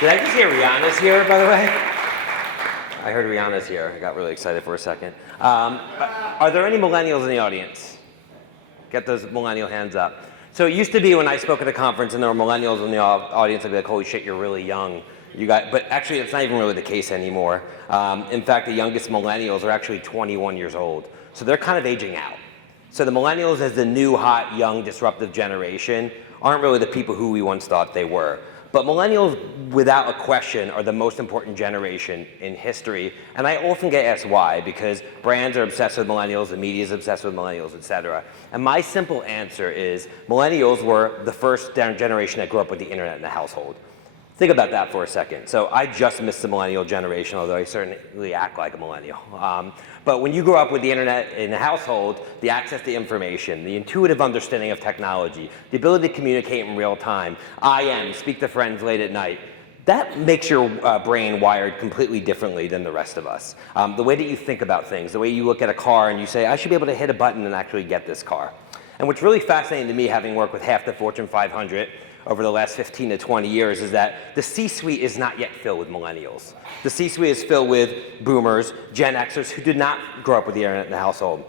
Did I just hear Rihanna's here, by the way? I heard Rihanna's here. I got really excited for a second. Are there any millennials in the audience? Get those millennial hands up. So it used to be when I spoke at a conference and there were millennials in the audience, I'd be like, holy shit, you're really young. But actually, it's not even really the case anymore. In fact, the youngest millennials are actually 21 years old. So they're kind of aging out. So the millennials as the new, hot, young, disruptive generation aren't really the people who we once thought they were. But millennials, without a question, are the most important generation in history. And I often get asked why, because brands are obsessed with millennials, the media is obsessed with millennials, et cetera. And my simple answer is millennials were the first generation that grew up with the internet in the household. Think about that for a second. So I just missed the millennial generation, although I certainly act like a millennial. But when you grow up with the internet in the household, the access to information, the intuitive understanding of technology, the ability to communicate in real time, speak to friends late at night, that makes your brain wired completely differently than the rest of us. The way that you think about things, the way you look at a car and you say, I should be able to hit a button and actually get this car. And what's really fascinating to me, having worked with half the Fortune 500, over the last 15 to 20 years, is that the C-suite is not yet filled with millennials. The C-suite is filled with boomers, Gen Xers who did not grow up with the internet in the household.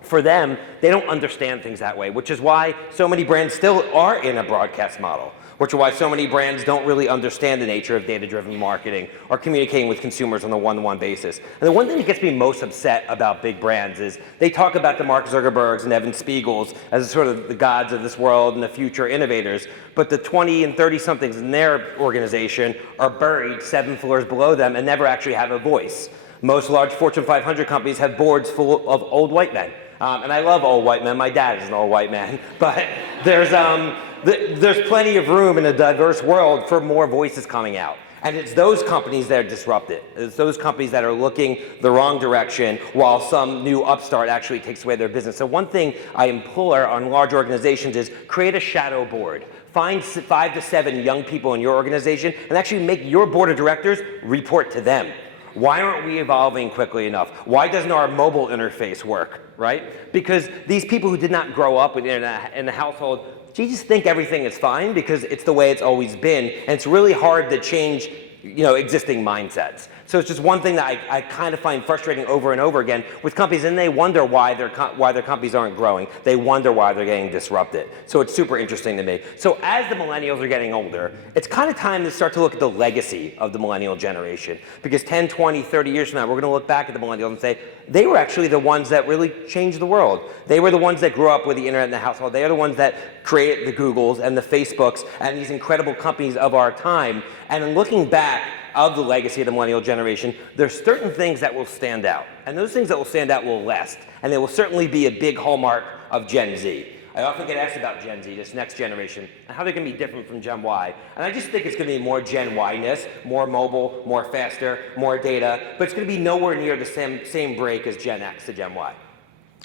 For them, they don't understand things that way, which is why so many brands still are in a broadcast model, which is why so many brands don't really understand the nature of data-driven marketing or communicating with consumers on a one-to-one basis. And the one thing that gets me most upset about big brands is they talk about the Mark Zuckerbergs and Evan Spiegels as sort of the gods of this world and the future innovators, but the 20 and 30-somethings in their organization are buried 7 floors below them and never actually have a voice. Most large Fortune 500 companies have boards full of old white men. And I love old white men. My dad is an old white man. But there's plenty of room in a diverse world for more voices coming out. And it's those companies that are disrupted. It's those companies that are looking the wrong direction while some new upstart actually takes away their business. So one thing I implore on large organizations is create a shadow board. Find 5 to 7 young people in your organization and actually make your board of directors report to them. Why aren't we evolving quickly enough? Why doesn't our mobile interface work, right? Because these people who did not grow up with the internet in the household, you just think everything is fine because it's the way it's always been, and it's really hard to change, existing mindsets. So it's just one thing that I kind of find frustrating over and over again with companies, and they wonder why their companies aren't growing. They wonder why they're getting disrupted. So it's super interesting to me. So as the millennials are getting older, it's kind of time to start to look at the legacy of the millennial generation. Because 10, 20, 30 years from now, we're going to look back at the millennials and say, they were actually the ones that really changed the world. They were the ones that grew up with the internet in the household. They are the ones that created the Googles and the Facebooks and these incredible companies of our time. And in looking back of the legacy of the millennial generation, there's certain things that will stand out. And those things that will stand out will last. And they will certainly be a big hallmark of Gen Z. I often get asked about Gen Z, this next generation, and how they're going to be different from Gen Y. And I just think it's going to be more Gen Y-ness, more mobile, more faster, more data, but it's going to be nowhere near the same break as Gen X to Gen Y.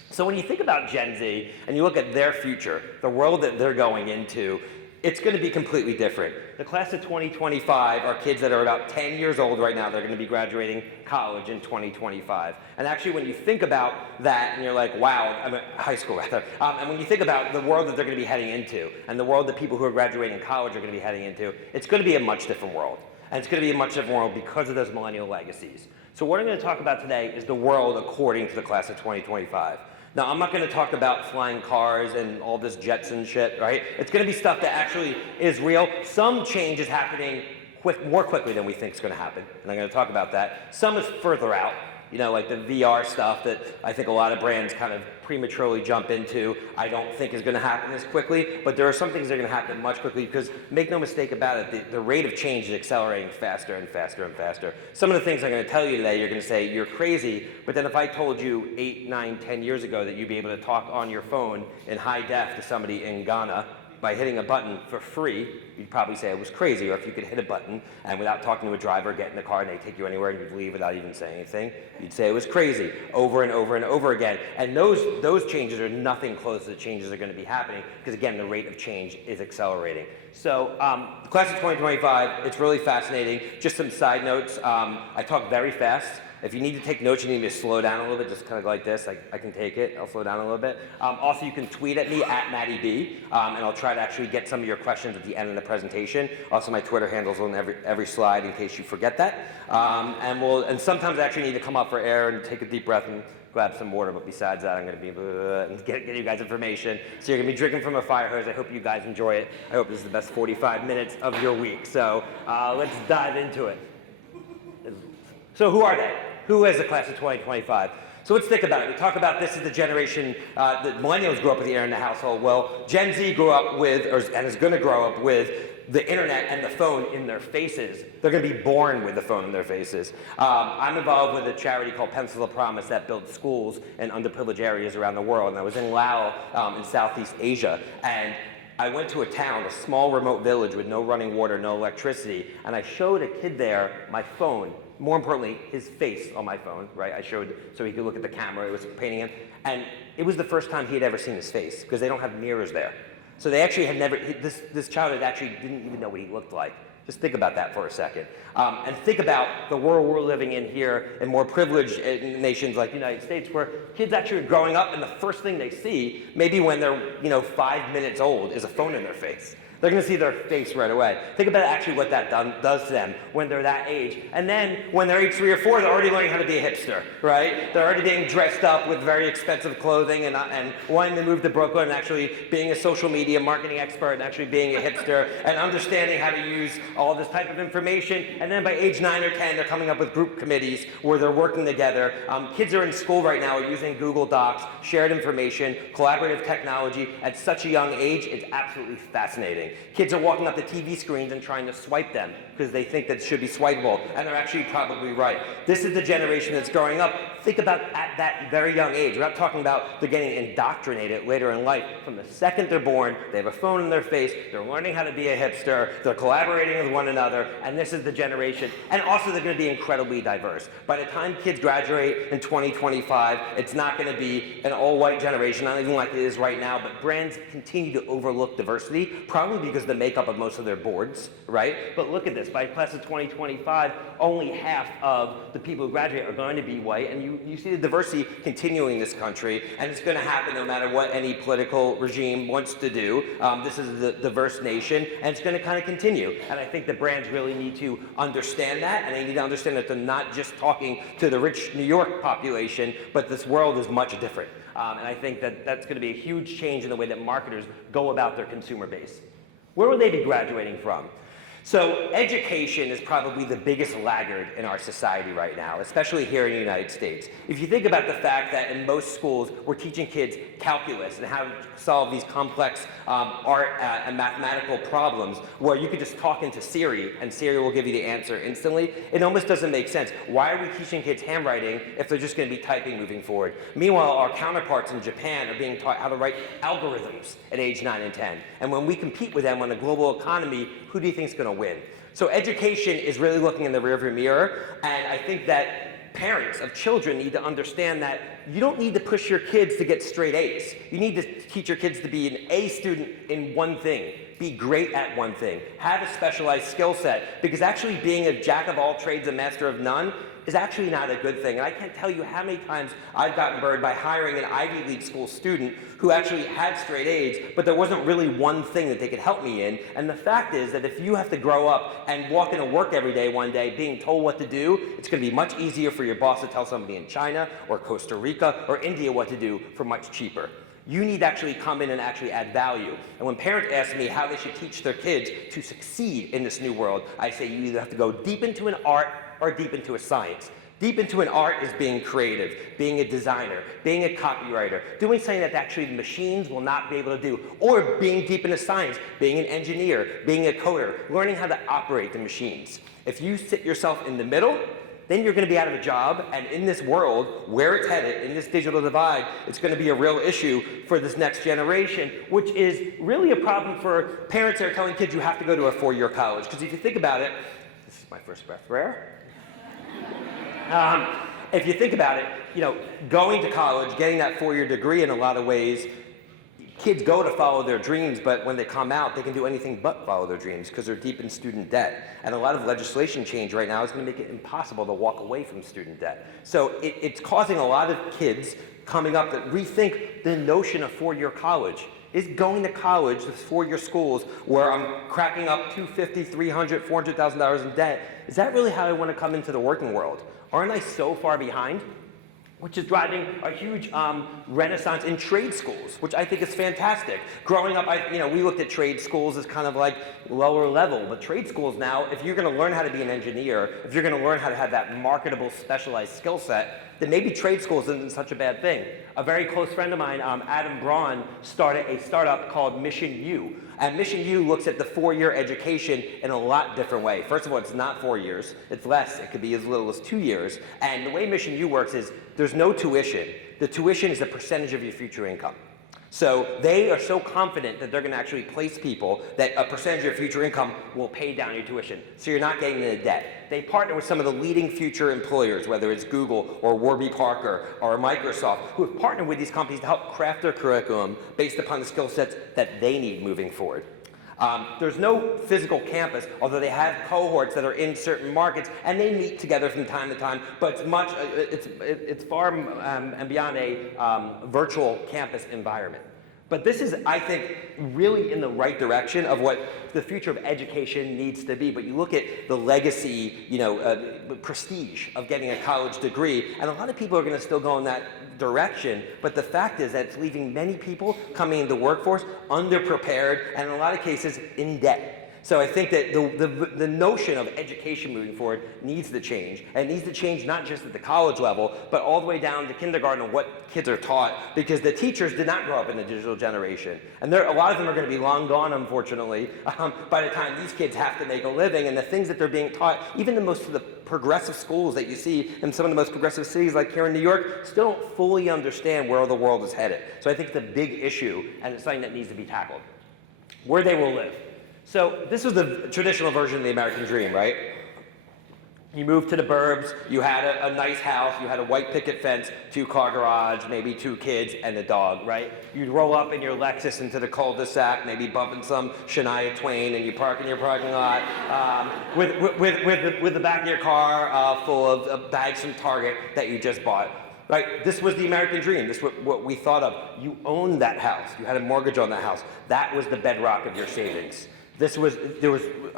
So when you think about Gen Z and you look at their future, the world that they're going into, it's going to be completely different. The class of 2025 are kids that are about 10 years old right now. They're going to be graduating college in 2025. And actually, when you think about that, and you're like, wow, I mean, high school rather, and when you think about the world that they're going to be heading into, and the world that people who are graduating college are going to be heading into, it's going to be a much different world. And it's going to be a much different world because of those millennial legacies. So what I'm going to talk about today is the world according to the class of 2025. Now, I'm not going to talk about flying cars and all this Jetson shit, right? It's going to be stuff that actually is real. Some change is happening more quickly than we think is going to happen, and I'm going to talk about that. Some is further out, like the VR stuff that I think a lot of brands kind of prematurely jump into. I don't think is going to happen as quickly, but there are some things that are going to happen much quickly because, make no mistake about it, the rate of change is accelerating faster and faster and faster. Some of the things I'm going to tell you today, you're going to say, you're crazy, but then if I told you 8, 9, 10 years ago that you'd be able to talk on your phone in high def to somebody in Ghana by hitting a button for free, you'd probably say it was crazy. Or if you could hit a button and without talking to a driver, get in the car and they take you anywhere and you'd leave without even saying anything, you'd say it was crazy over and over and over again. And those changes are nothing close to the changes that are going to be happening because, again, the rate of change is accelerating. So the class of 2025, it's really fascinating. Just some side notes. I talk very fast. If you need to take notes, you need me to slow down a little bit, just kind of like this. I can take it. I'll slow down a little bit. Also, you can tweet at me at MattyB, and I'll try to actually get some of your questions at the end of the presentation. Also, my Twitter handle's on every slide in case you forget that. And sometimes I actually need to come up for air and take a deep breath and grab some water, but besides that, I'm going to be and get you guys information. So you're going to be drinking from a fire hose. I hope you guys enjoy it. I hope this is the best 45 minutes of your week. So let's dive into it. So who are they? Who is the class of 2025? So let's think about it. We talk about this as the generation that millennials grew up with the internet in the household. Well, Gen Z grew up with, and is going to grow up with, the internet and the phone in their faces. They're going to be born with the phone in their faces. I'm involved with a charity called Pencil of Promise that builds schools in underprivileged areas around the world. And I was in Laos in Southeast Asia. And I went to a town, a small remote village with no running water, no electricity. And I showed a kid there my phone. More importantly, his face on my phone, right? I showed so he could look at the camera. It was painting him. And it was the first time he had ever seen his face because they don't have mirrors there. So they actually had never, this child actually didn't even know what he looked like. Just think about that for a second. And think about the world we're living in here in more privileged nations like the United States where kids actually are growing up and the first thing they see, maybe when they're 5 minutes old, is a phone in their face. They're going to see their face right away. Think about actually what that does to them when they're that age. And then when they're age 3 or 4, they're already learning how to be a hipster, right? They're already being dressed up with very expensive clothing and wanting to move to Brooklyn and actually being a social media marketing expert and actually being a hipster and understanding how to use all this type of information. And then by age 9 or 10, they're coming up with group committees where they're working together. Kids are in school right now using Google Docs, shared information, collaborative technology at such a young age. It's absolutely fascinating. Kids are walking up to TV screens and trying to swipe them because they think that it should be swipeable, and they're actually probably right. This is the generation that's growing up. Think about at that very young age. We're not talking about they're getting indoctrinated later in life. From the second they're born, they have a phone in their face, they're learning how to be a hipster, they're collaborating with one another, and this is the generation. And also they're going to be incredibly diverse. By the time kids graduate in 2025, it's not going to be an all-white generation, not even like it is right now, but brands continue to overlook diversity, probably because of the makeup of most of their boards, right? But look at this, by class of 2025, only half of the people who graduate are going to be white, and you see the diversity continuing in this country, and it's going to happen no matter what any political regime wants to do. This is a diverse nation, and it's going to kind of continue. And I think the brands really need to understand that, and they need to understand that they're not just talking to the rich New York population, but this world is much different. And I think that that's going to be a huge change in the way that marketers go about their consumer base. Where will they be graduating from? So education is probably the biggest laggard in our society right now, especially here in the United States. If you think about the fact that in most schools we're teaching kids calculus and how to solve these complex art and mathematical problems where you could just talk into Siri and Siri will give you the answer instantly, it almost doesn't make sense. Why are we teaching kids handwriting if they're just going to be typing moving forward? Meanwhile, our counterparts in Japan are being taught how to write algorithms at age 9 and 10. And when we compete with them on a global economy, who do you think is going to win? So education is really looking in the rearview mirror, and I think that parents of children need to understand that you don't need to push your kids to get straight A's. You need to teach your kids to be an A student in one thing, be great at one thing, have a specialized skill set, because actually being a jack of all trades and master of none is actually not a good thing. And I can't tell you how many times I've gotten burned by hiring an Ivy League school student who actually had straight A's, but there wasn't really one thing that they could help me in. And the fact is that if you have to grow up and walk into work every day one day being told what to do, it's going to be much easier for your boss to tell somebody in China or Costa Rica or India what to do for much cheaper. You need to actually come in and actually add value. And when parents ask me how they should teach their kids to succeed in this new world, I say you either have to go deep into an art or deep into a science. Deep into an art is being creative, being a designer, being a copywriter, doing something that actually machines will not be able to do, or being deep into science, being an engineer, being a coder, learning how to operate the machines. If you sit yourself in the middle, then you're going to be out of a job, and in this world, where it's headed, in this digital divide, it's going to be a real issue for this next generation, which is really a problem for parents that are telling kids you have to go to a 4-year college. Because if you think about it, this is my first breath rare. If you think about it, going to college, getting that 4-year degree in a lot of ways kids go to follow their dreams, but when they come out, they can do anything but follow their dreams because they're deep in student debt. And a lot of legislation change right now is going to make it impossible to walk away from student debt. So it's causing a lot of kids coming up that rethink the notion of four-year college. Is going to college, this four-year schools, where I'm cracking up $250,000, $300,000, $400,000 in debt, is that really how I want to come into the working world? Aren't I so far behind? Which is driving a huge renaissance in trade schools, which I think is fantastic. Growing up, we looked at trade schools as kind of like lower level, but trade schools now, if you're going to learn how to be an engineer, if you're going to learn how to have that marketable, specialized skill set, then maybe trade schools isn't such a bad thing. A very close friend of mine, Adam Braun, started a startup called Mission U. And Mission U looks at the four-year education in a lot different way. First of all, it's not 4 years. It's less. It could be as little as 2 years. And the way Mission U works is there's no tuition. The tuition is a percentage of your future income. So they are so confident that they're going to actually place people that a percentage of your future income will pay down your tuition. So you're not getting into debt. They partner with some of the leading future employers, whether it's Google or Warby Parker or Microsoft, who have partnered with these companies to help craft their curriculum based upon the skill sets that they need moving forward. There's no physical campus, although they have cohorts that are in certain markets, and they meet together from time to time. But it's far and beyond a virtual campus environment. But this is, I think, really in the right direction of what the future of education needs to be. But you look at the legacy, prestige of getting a college degree, and a lot of people are going to still go in that direction. But the fact is that it's leaving many people coming into the workforce underprepared, and in a lot of cases in debt. So I think that the notion of education moving forward needs to change. And it needs to change not just at the college level, but all the way down to kindergarten and what kids are taught, because the teachers did not grow up in the digital generation. And a lot of them are going to be long gone, unfortunately, by the time these kids have to make a living. And the things that they're being taught, even the most of the progressive schools that you see in some of the most progressive cities like here in New York, still don't fully understand where the world is headed. So I think it's a big issue, and it's something that needs to be tackled. Where they will live. So this was the traditional version of the American dream, right? You moved to the burbs, you had a nice house, you had a white picket fence, 2-car garage, maybe 2 kids, and a dog, right? You'd roll up in your Lexus into the cul-de-sac, maybe bumping some Shania Twain, and you park in your parking lot with the back of your car full of bags from Target that you just bought. Right, this was the American dream. This was what we thought of. You owned that house. You had a mortgage on that house. That was the bedrock of your savings. There was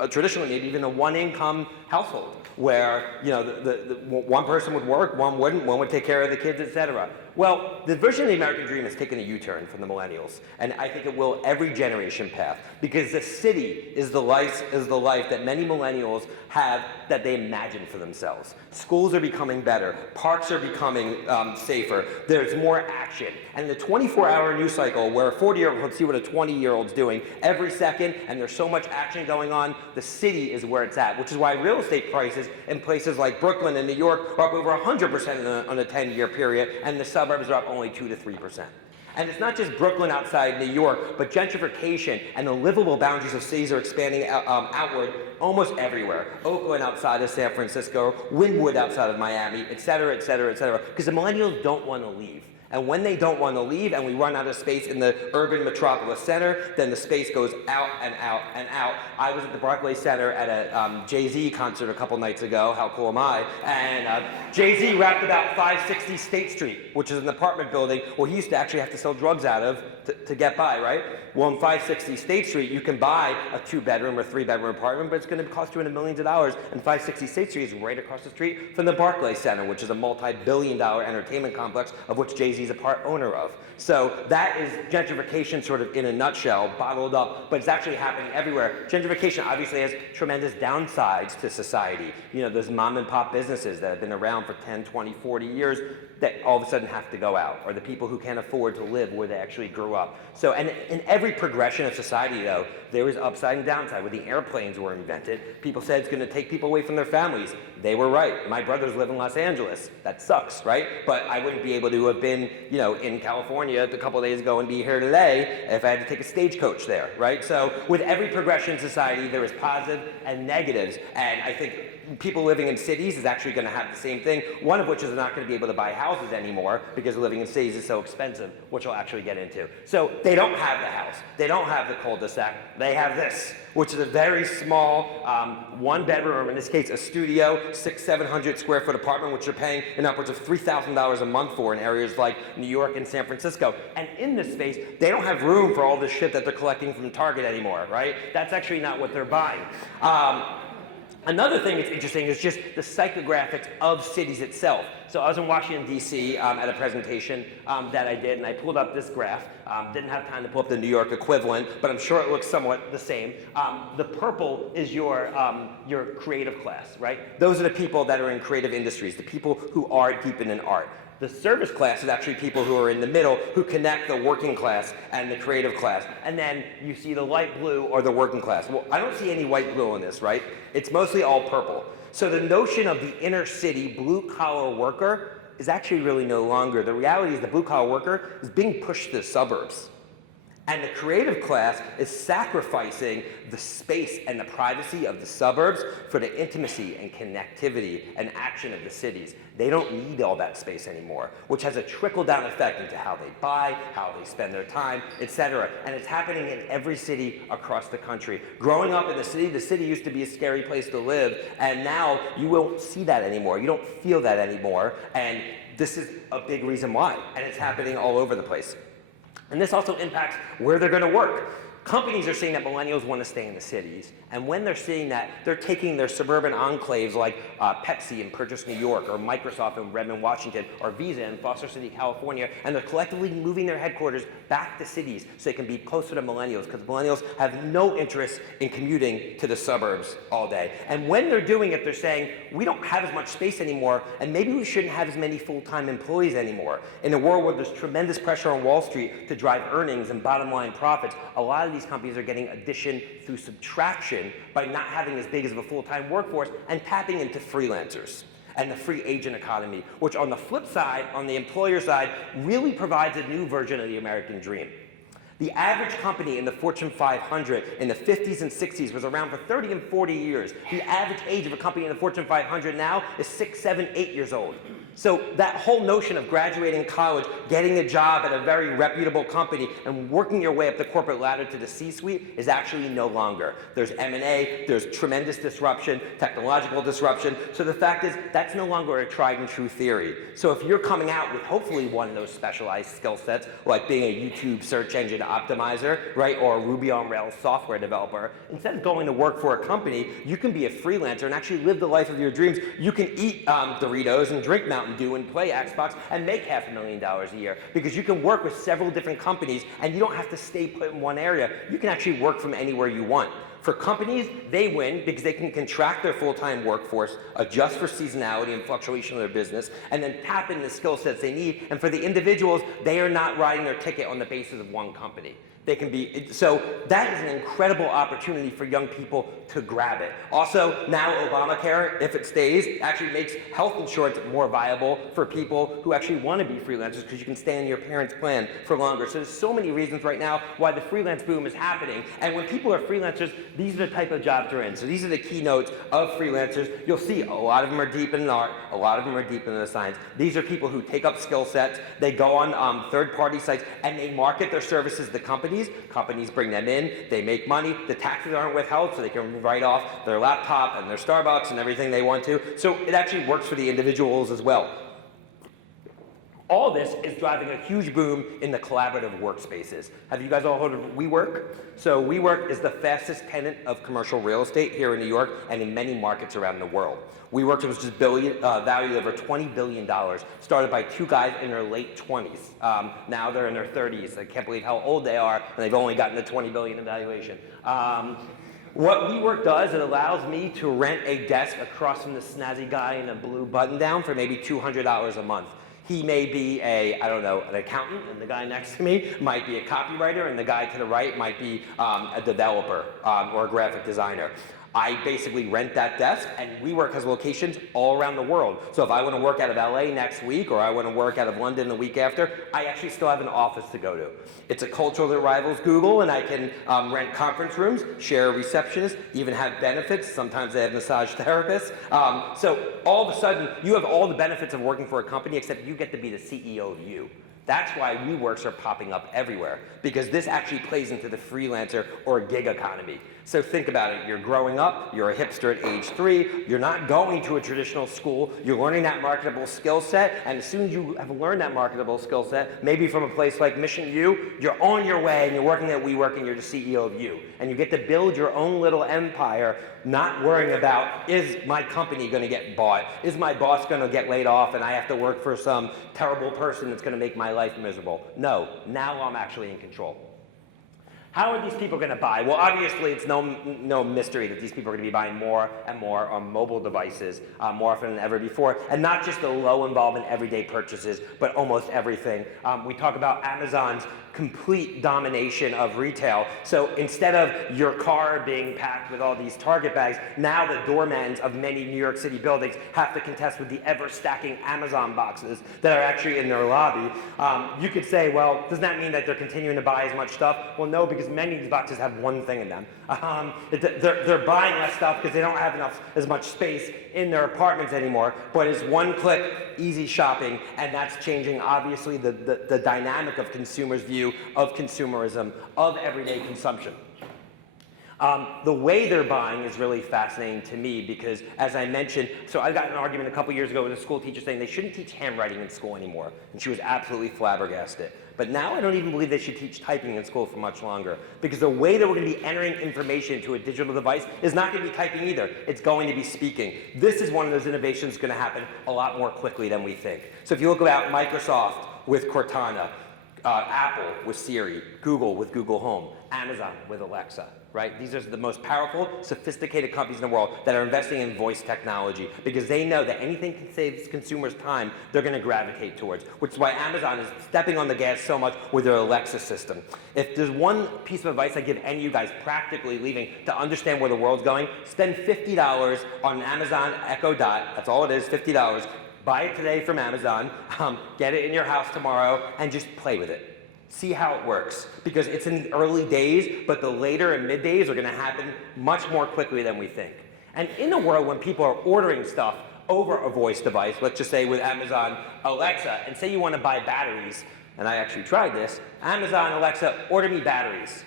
traditionally maybe even a one-income household where the one person would work, one wouldn't, one would take care of the kids, etc. Well, the version of the American dream has taken a U-turn from the millennials, and I think it will every generation path, because the city is the life that many millennials have that they imagine for themselves. Schools are becoming better, parks are becoming safer, there's more action, and the 24-hour news cycle where a 40-year-old can see what a 20-year-old's doing every second, and there's so much action going on, the city is where it's at, which is why real estate prices in places like Brooklyn and New York are up over 100% on a 10-year period, and the suburbs are up only 2 to 3%. And it's not just Brooklyn outside New York, but gentrification and the livable boundaries of cities are expanding outward almost everywhere. Oakland outside of San Francisco, Wynwood outside of Miami, et cetera, et cetera, et cetera. Because the millennials don't want to leave. And when they don't want to leave and we run out of space in the urban metropolis center, then the space goes out and out and out. I was at the Barclays Center at a Jay-Z concert a couple nights ago. How cool am I? And Jay-Z rapped about 560 State Street, which is an apartment building where he used to actually have to sell drugs out of to get by, right? Well, in 560 State Street, you can buy a 2-bedroom or 3-bedroom apartment, but it's going to cost you in the millions of dollars. And 560 State Street is right across the street from the Barclays Center, which is a multi-billion-dollar entertainment complex of which Jay-Z's a part owner of. So that is gentrification sort of in a nutshell, bottled up, but it's actually happening everywhere. Gentrification obviously has tremendous downsides to society. Those mom and pop businesses that have been around for 10, 20, 40 years that all of a sudden have to go out, or the people who can't afford to live where they actually grew up. So, and in every progression of society, though, there was upside and downside. When the airplanes were invented, people said it's going to take people away from their families. They were right. My brothers live in Los Angeles. That sucks, right? But I wouldn't be able to have been living, in California a couple of days ago and be here today if I had to take a stagecoach there, right? So with every progression in society, there is positive and negatives, and I think people living in cities is actually going to have the same thing, one of which is they're not going to be able to buy houses anymore because living in cities is so expensive, which I'll actually get into. So they don't have the house, they don't have the cul-de-sac, they have this, which is a very small one bedroom, in this case a studio, 600-700 square foot apartment, which you're paying in upwards of $3,000 a month for in areas like New York and San Francisco. And in this space, they don't have room for all this shit that they're collecting from Target anymore, right? That's actually not what they're buying. Another thing that's interesting is just the psychographics of cities itself. So I was in Washington, D.C. At a presentation that I did, and I pulled up this graph. Didn't have time to pull up the New York equivalent, but I'm sure it looks somewhat the same. The purple is your creative class, right? Those are the people that are in creative industries, the people who are deep in art. The service class is actually people who are in the middle who connect the working class and the creative class. And then you see the light blue or the working class. Well, I don't see any white blue on this, right? It's mostly all purple. So the notion of the inner city blue collar worker is actually really no longer. The reality is the blue collar worker is being pushed to the suburbs. And the creative class is sacrificing the space and the privacy of the suburbs for the intimacy and connectivity and action of the cities. They don't need all that space anymore, which has a trickle-down effect into how they buy, how they spend their time, etc. And it's happening in every city across the country. Growing up in the city used to be a scary place to live, and now you won't see that anymore. You don't feel that anymore, and this is a big reason why. And it's happening all over the place. And this also impacts where they're going to work. Companies are seeing that millennials want to stay in the cities. And when they're seeing that, they're taking their suburban enclaves like Pepsi in Purchase, New York, or Microsoft in Redmond, Washington, or Visa in Foster City, California, and they're collectively moving their headquarters back to cities so they can be closer to millennials, because millennials have no interest in commuting to the suburbs all day. And when they're doing it, they're saying, we don't have as much space anymore, and maybe we shouldn't have as many full-time employees anymore. In a world where there's tremendous pressure on Wall Street to drive earnings and bottom line profits, a lot of these companies are getting addition through subtraction by not having as big as a full-time workforce and tapping into freelancers and the free agent economy, which on the flip side, on the employer side, really provides a new version of the American dream. The average company in the Fortune 500 in the 50s and 60s was around for 30 and 40 years. The average age of a company in the Fortune 500 now is 6, 7, 8 years old. So that whole notion of graduating college, getting a job at a very reputable company, and working your way up the corporate ladder to the C-suite is actually no longer. There's M&A, there's tremendous disruption, technological disruption. So the fact is, that's no longer a tried and true theory. So if you're coming out with hopefully one of those specialized skill sets, like being a YouTube search engine optimizer, right, or a Ruby on Rails software developer, instead of going to work for a company, you can be a freelancer and actually live the life of your dreams. You can eat Doritos and drink Mountain Dew and play Xbox and make $500,000 a year, because you can work with several different companies and you don't have to stay put in one area. You can actually work from anywhere you want. For companies, they win because they can contract their full-time workforce, adjust for seasonality and fluctuation of their business, and then tap into the skill sets they need. And for the individuals, they are not riding their ticket on the basis of one company. They can be, so that is an incredible opportunity for young people to grab it. Also, now Obamacare, if it stays, actually makes health insurance more viable for people who actually want to be freelancers, because you can stay on your parents' plan for longer. So there's so many reasons right now why the freelance boom is happening. And when people are freelancers, these are the type of jobs they're in. So these are the keynotes of freelancers. You'll see a lot of them are deep in art, a lot of them are deep in the science. These are people who take up skill sets, they go on third-party sites, and they market their services to companies. Companies bring them in, they make money, the taxes aren't withheld, so they can write off their laptop and their Starbucks and everything they want to. So it actually works for the individuals as well. All this is driving a huge boom in the collaborative workspaces. Have you guys all heard of WeWork? So WeWork is the fastest tenant of commercial real estate here in New York and in many markets around the world. WeWork was just valued over $20 billion, started by two guys in their late 20s. Now they're in their 30s. I can't believe how old they are, and they've only gotten to $20 billion in valuation. What WeWork does, it allows me to rent a desk across from the snazzy guy in a blue button-down for maybe $200 a month. He may be an accountant, and the guy next to me might be a copywriter, and the guy to the right might be a developer or a graphic designer. I basically rent that desk, and WeWork has locations all around the world. So if I want to work out of LA next week, or I want to work out of London the week after, I actually still have an office to go to. It's a culture that rivals Google, and I can rent conference rooms, share a receptionist, even have benefits. Sometimes they have massage therapists. So all of a sudden, you have all the benefits of working for a company, except you get to be the CEO of you. That's why WeWorks are popping up everywhere, because this actually plays into the freelancer or gig economy. So think about it, you're growing up, you're a hipster at age 3, you're not going to a traditional school, you're learning that marketable skill set, and as soon as you have learned that marketable skill set, maybe from a place like Mission U, you're on your way and you're working at WeWork and you're the CEO of you. And you get to build your own little empire, not worrying about, is my company gonna get bought? Is my boss gonna get laid off and I have to work for some terrible person that's gonna make my life miserable? No, now I'm actually in control. How are these people going to buy? Well, obviously, it's no mystery that these people are going to be buying more and more on mobile devices more often than ever before, and not just the low involvement everyday purchases, but almost everything. We talk about Amazon's complete domination of retail. So instead of your car being packed with all these Target bags, now the doormans of many New York City buildings have to contest with the ever-stacking Amazon boxes that are actually in their lobby. You could say, well, does that mean that they're continuing to buy as much stuff? Well, no, because many of these boxes have one thing in them. They're buying less stuff because they don't have as much space in their apartments anymore, but it's one-click, easy shopping, and that's changing, obviously, the dynamic of consumers' view of consumerism, of everyday consumption. The way they're buying is really fascinating to me because, as I mentioned, so I got in an argument a couple years ago with a school teacher saying they shouldn't teach handwriting in school anymore, and she was absolutely flabbergasted. But now I don't even believe they should teach typing in school for much longer, because the way that we're going to be entering information into a digital device is not going to be typing either. It's going to be speaking. This is one of those innovations that's going to happen a lot more quickly than we think. So if you look about Microsoft with Cortana, Apple with Siri, Google with Google Home, Amazon with Alexa, right? These are the most powerful, sophisticated companies in the world that are investing in voice technology because they know that anything can save consumers time, they're going to gravitate towards, which is why Amazon is stepping on the gas so much with their Alexa system. If there's one piece of advice I give any of you guys practically leaving to understand where the world's going, spend $50 on an Amazon Echo Dot, that's all it is, $50. Buy it today from Amazon, get it in your house tomorrow, and just play with it. See how it works, because it's in the early days, but the later and mid days are going to happen much more quickly than we think. And in a world when people are ordering stuff over a voice device, let's just say with Amazon Alexa, and say you want to buy batteries, and I actually tried this, Amazon Alexa, order me batteries.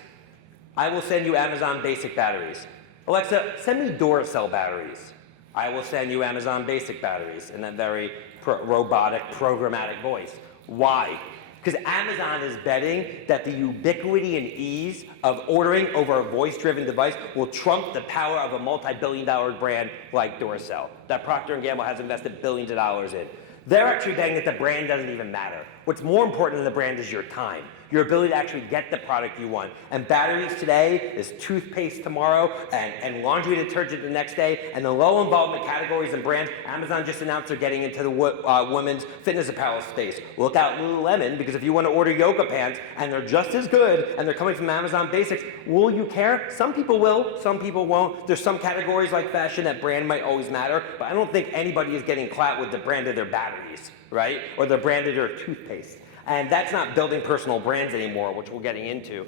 I will send you Amazon basic batteries. Alexa, send me Duracell batteries. I will send you Amazon basic batteries in that very robotic, programmatic voice. Why? Because Amazon is betting that the ubiquity and ease of ordering over a voice-driven device will trump the power of a multi-billion-dollar brand like Duracell that Procter & Gamble has invested billions of dollars in. They're actually betting that the brand doesn't even matter. What's more important than the brand is your time, your ability to actually get the product you want. And batteries today is toothpaste tomorrow and laundry detergent the next day. And the low involvement categories and brands, Amazon just announced they're getting into the women's fitness apparel space. Look out Lululemon, because if you want to order yoga pants and they're just as good and they're coming from Amazon Basics, will you care? Some people will, some people won't. There's some categories like fashion that brand might always matter, but I don't think anybody is getting clout with the brand of their batteries, right? Or the brand of their toothpaste. And that's not building personal brands anymore, which we're getting into.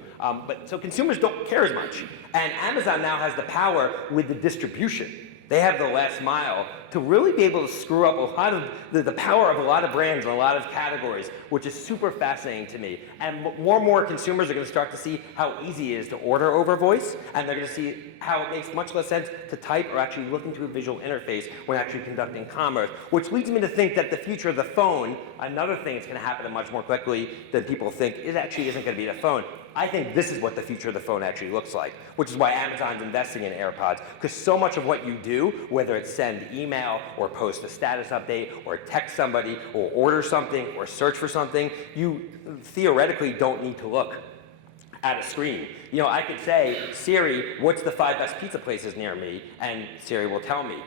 So consumers don't care as much. And Amazon now has the power with the distribution. They have the last mile to really be able to screw up a lot of the power of a lot of brands and a lot of categories, which is super fascinating to me. And more consumers are going to start to see how easy it is to order over voice, and they're going to see how it makes much less sense to type or actually look into a visual interface when actually conducting commerce, which leads me to think that the future of the phone, another thing that's going to happen much more quickly than people think, it actually isn't going to be the phone. I think this is what the future of the phone actually looks like, which is why Amazon's investing in AirPods, because so much of what you do, whether it's send email or post a status update or text somebody or order something or search for something, you theoretically don't need to look at a screen. You know, I could say, Siri, what's the 5 best pizza places near me? And Siri will tell me.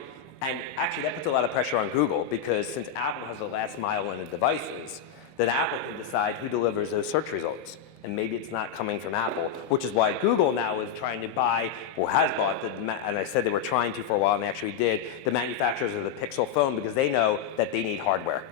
And actually that puts a lot of pressure on Google, because since Apple has the last mile in the devices, then Apple can decide who delivers those search results. And maybe it's not coming from Apple, which is why Google now is trying to buy, or has bought, and I said they were trying to for a while, and they actually did, the manufacturers of the Pixel phone, because they know that they need hardware.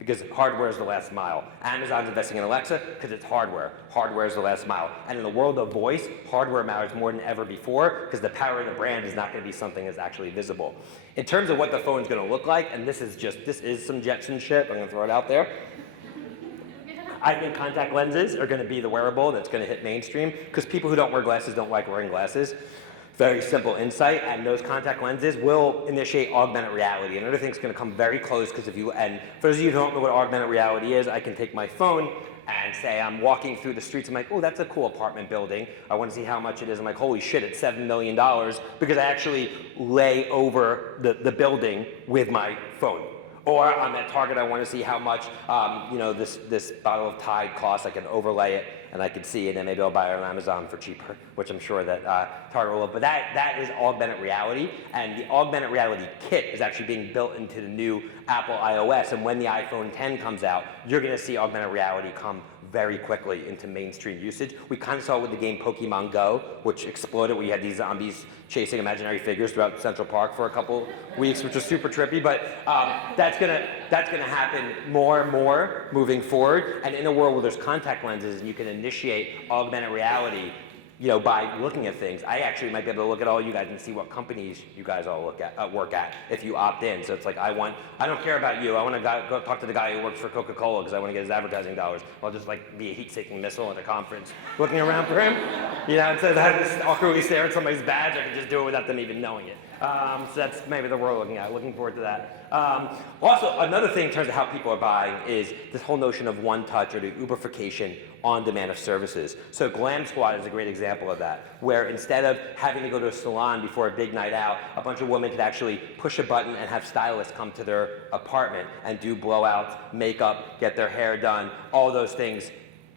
Because hardware is the last mile. Amazon's investing in Alexa because it's hardware. Hardware is the last mile. And in the world of voice, hardware matters more than ever before because the power of the brand is not going to be something that's actually visible. In terms of what the phone's going to look like, and this is some Jetson shit, I'm going to throw it out there. I think contact lenses are going to be the wearable that's going to hit mainstream because people who don't wear glasses don't like wearing glasses. Very simple insight, and those contact lenses will initiate augmented reality. Another thing's going to come very close because and for those of you who don't know what augmented reality is, I can take my phone and say I'm walking through the streets. I'm like, oh, that's a cool apartment building. I want to see how much it is. I'm like, holy shit, it's $7 million because I actually lay over the building with my phone. Or I'm at Target, I want to see how much this bottle of Tide costs. I can overlay it and I can see it, and maybe I'll buy it on Amazon for cheaper, which I'm sure that Target will. But that is augmented reality, and the augmented reality kit is actually being built into the new Apple iOS. And when the iPhone 10 comes out, you're going to see augmented reality come very quickly into mainstream usage. We kind of saw it with the game Pokemon Go, which exploded, where you had these zombies chasing imaginary figures throughout Central Park for a couple weeks, which was super trippy. But that's gonna happen more and more moving forward. And in a world where there's contact lenses and you can initiate augmented reality, by looking at things, I actually might be able to look at all you guys and see what companies you guys all work at if you opt in. So it's like, I don't care about you. I want to go talk to the guy who works for Coca-Cola because I want to get his advertising dollars. I'll just be a heat-seeking missile at a conference looking around for him. Instead of having to awkwardly stare at somebody's badge, I can just do it without them even knowing it. So that's maybe the world looking at. Looking forward to that. Also, another thing in terms of how people are buying is this whole notion of one touch or the Uberification on demand of services. So Glam Squad is a great example of that, where instead of having to go to a salon before a big night out, a bunch of women could actually push a button and have stylists come to their apartment and do blowouts, makeup, get their hair done, all those things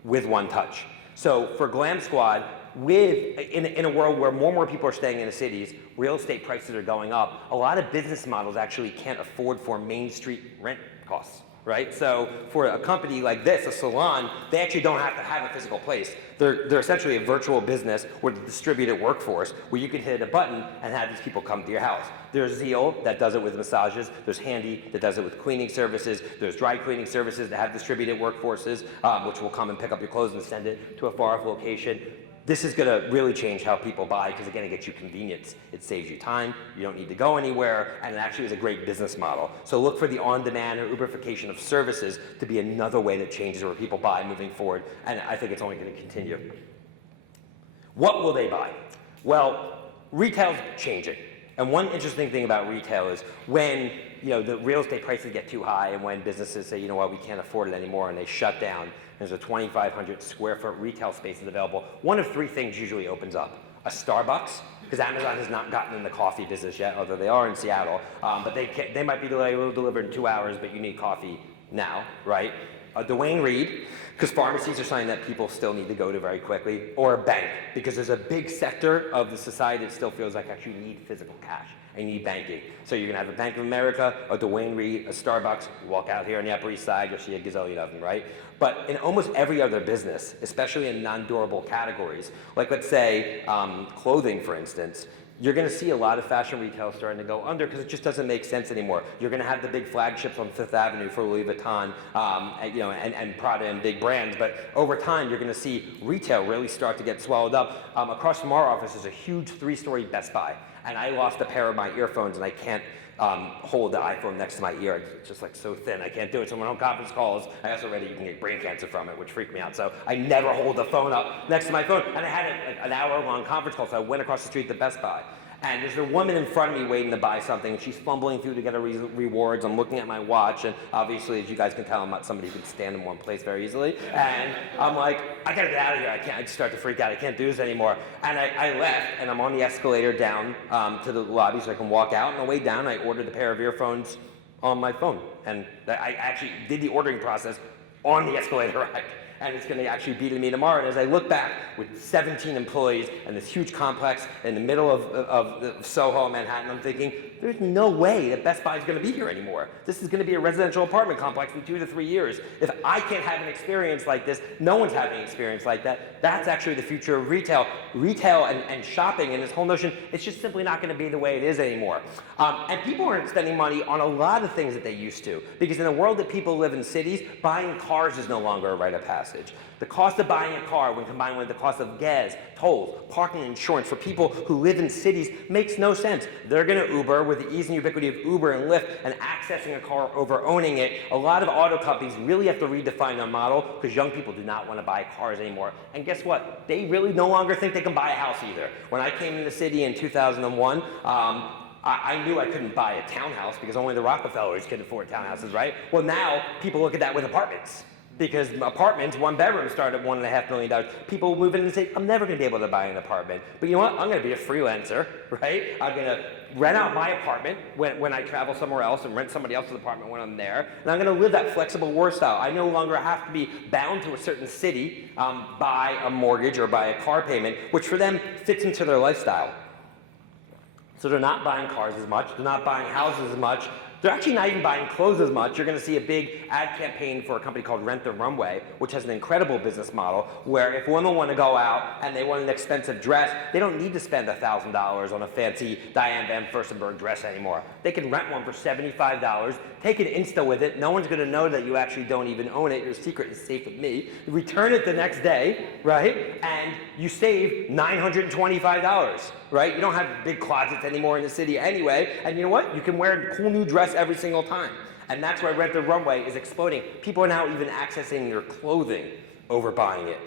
with one touch. So for Glam Squad, in a world where more and more people are staying in the cities, real estate prices are going up, a lot of business models actually can't afford for Main Street rent costs, right? So for a company like this, a salon, they actually don't have to have a physical place. They're essentially a virtual business with a distributed workforce where you can hit a button and have these people come to your house. There's Zeal that does it with massages. There's Handy that does it with cleaning services. There's dry cleaning services that have distributed workforces, which will come and pick up your clothes and send it to a far-off location. This is going to really change how people buy because, again, it gets you convenience. It saves you time. You don't need to go anywhere, and it actually is a great business model. So look for the on-demand or Uberification of services to be another way that changes where people buy moving forward, and I think it's only going to continue. What will they buy? Well, retail's changing. And one interesting thing about retail is when the real estate prices get too high and when businesses say, you know what, we can't afford it anymore, and they shut down, there's a 2,500 square foot retail space is available. One of three things usually opens up. A Starbucks, because Amazon has not gotten in the coffee business yet, although they are in Seattle, but they might be delivered in 2 hours, but you need coffee now, right? A Dwayne Reed, because pharmacies are something that people still need to go to very quickly, or a bank, because there's a big sector of the society that still feels like actually you need physical cash. I need banking. So you're gonna have a Bank of America, a Dwayne Reed, a Starbucks. You walk out here on the Upper East Side, you'll see a gazillion of them, right? But in almost every other business, especially in non-durable categories, like let's say clothing, for instance, you're gonna see a lot of fashion retail starting to go under because it just doesn't make sense anymore. You're gonna have the big flagships on Fifth Avenue for Louis Vuitton, and Prada and big brands, but over time you're gonna see retail really start to get swallowed up. Across from our office is a huge 3-story Best Buy, and I lost a pair of my earphones and I can't hold the iPhone next to my ear. It's just like so thin, I can't do it. So when I'm on conference calls, I also read that you can get brain cancer from it, which freaked me out. So I never hold the phone up next to my phone. And I had an hour-long conference call, so I went across the street to Best Buy. And there's a woman in front of me waiting to buy something, and she's fumbling through to get her rewards. I'm looking at my watch, and obviously, as you guys can tell, I'm not somebody who can stand in one place very easily. And I'm like, I gotta get out of here. I just start to freak out. I can't do this anymore. And I left, and I'm on the escalator down to the lobby so I can walk out. And on the way down, I ordered a pair of earphones on my phone. And I actually did the ordering process on the escalator ride. And it's gonna actually be to me tomorrow. And as I look back with 17 employees and this huge complex in the middle of Soho, Manhattan, I'm thinking, there's no way that Best Buy is going to be here anymore. This is going to be a residential apartment complex in 2 to 3 years. If I can't have an experience like this, no one's having an experience like that. That's actually the future of retail. Retail and shopping and this whole notion, it's just simply not going to be the way it is anymore. And people aren't spending money on a lot of things that they used to, because in a world that people live in cities, buying cars is no longer a rite of passage. The cost of buying a car, when combined with the cost of gas, tolls, parking, insurance for people who live in cities, makes no sense. They're going to Uber with the ease and ubiquity of Uber and Lyft and accessing a car over owning it. A lot of auto companies really have to redefine their model because young people do not want to buy cars anymore. And guess what? They really no longer think they can buy a house either. When I came into the city in 2001, I knew I couldn't buy a townhouse because only the Rockefellers could afford townhouses, right? Well, now people look at that with apartments. Because apartments, one bedroom, start at $1.5 million. People move in and say, I'm never going to be able to buy an apartment. But you know what? I'm going to be a freelancer, right? I'm going to rent out my apartment when I travel somewhere else and rent somebody else's apartment when I'm there. And I'm going to live that flexible work style. I no longer have to be bound to a certain city by a mortgage or by a car payment, which for them fits into their lifestyle. So they're not buying cars as much. They're not buying houses as much. They're actually not even buying clothes as much. You're going to see a big ad campaign for a company called Rent the Runway, which has an incredible business model where if women want to go out and they want an expensive dress, they don't need to spend $1,000 on a fancy Diane Van Furstenberg dress anymore. They can rent one for $75, take it Insta with it. No one's going to know that you actually don't even own it. Your secret is safe with me. You return it the next day, right? And you save $925, right? You don't have big closets anymore in the city anyway. And you know what? You can wear a cool new dress every single time. And that's why Rent the Runway is exploding. People are now even accessing their clothing over buying it,